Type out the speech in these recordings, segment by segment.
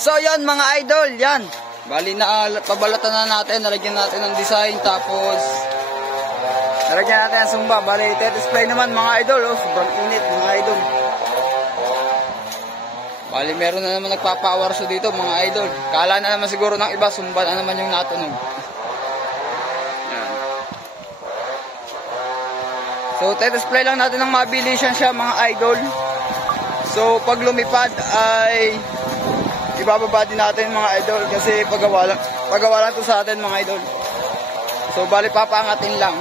So yan mga idol, yan. Bali na pabalatan na natin, nalagyan natin ng design, tapos nalagyan natin ng sumba. Bali, display naman mga idol, oh, sobrang init mga idol. Bali, meron na naman nagpa-power so dito mga idol. Kala na naman siguro ng iba, sumba na naman yung natunog. Yan. So, display lang natin ng mabilisan siya mga idol. So, pag lumipad ay ibababa din natin mga idol kasi pagawa lang to sa atin mga idol. So, bali papaangatin lang.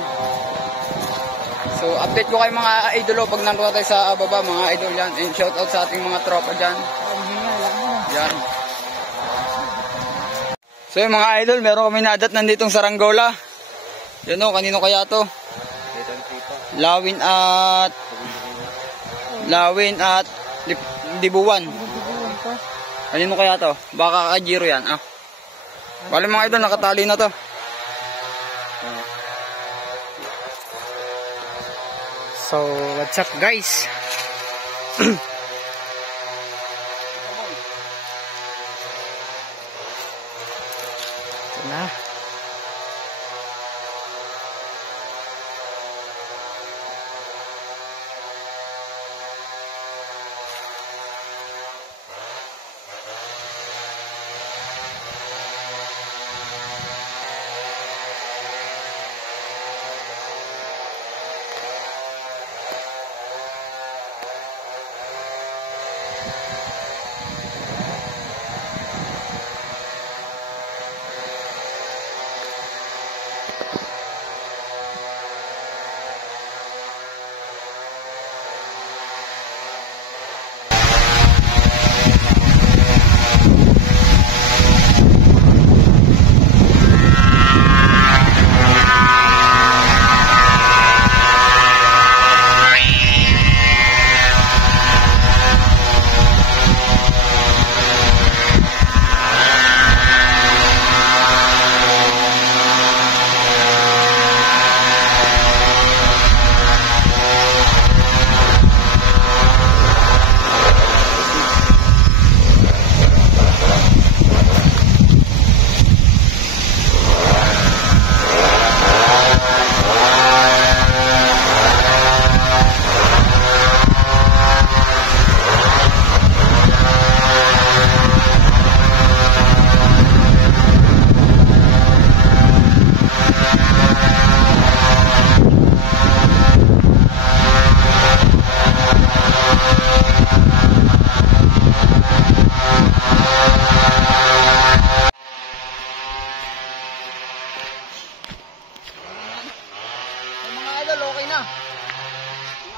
So, update ko kayo mga idol pag nandun tayo sa baba mga idol yan. And shout out sa ating mga tropa dyan. Yan. So, yung mga idol, meron kami nadat nanditong saranggola. Yan o, kanino kaya to? Lawin at Dibuwan. Kanino kaya to? Baka ka-Giro yan. Bali mga idol, nakatali na to. So, what's up guys? Ito na.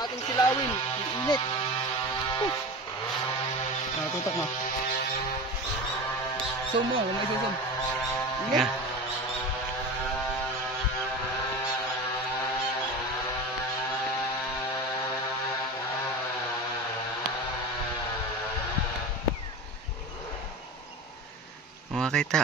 Ating silawin, init. Tutok mo. Zoom mo, may zoom. Init. Makita.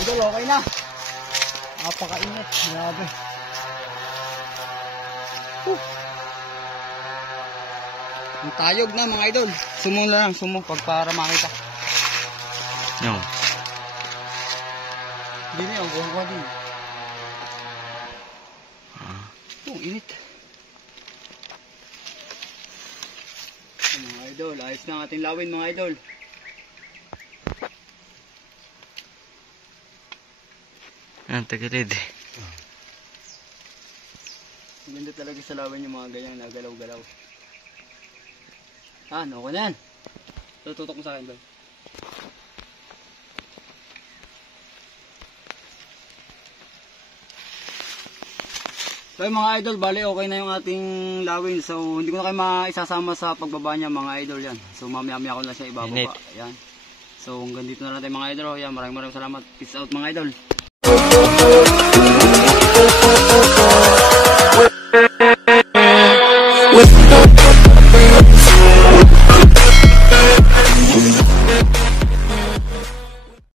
Idol, okay na. Napakainit. Grabe. Ang tayog na mga idol. Sumo na lang, sumo para makita. No. Hindi na yung buhang ko din. Init. Mga idol, ayos na ang ating lawin mga idol. Ang tagilid. Ganda talaga sa lawin yung mga ganyan na galaw-galaw. Okay na yan. Tututok mo sa akin, boy. So yung mga idol, bali okay na yung ating lawin. So hindi ko na kayo maisasama sa pagbaba niya mga idol yan. So mamaya-maya ko na siya ibababa. Init. Yan. So hanggang dito na lang tayo mga idol. Yan, maraming salamat. Peace out mga idol.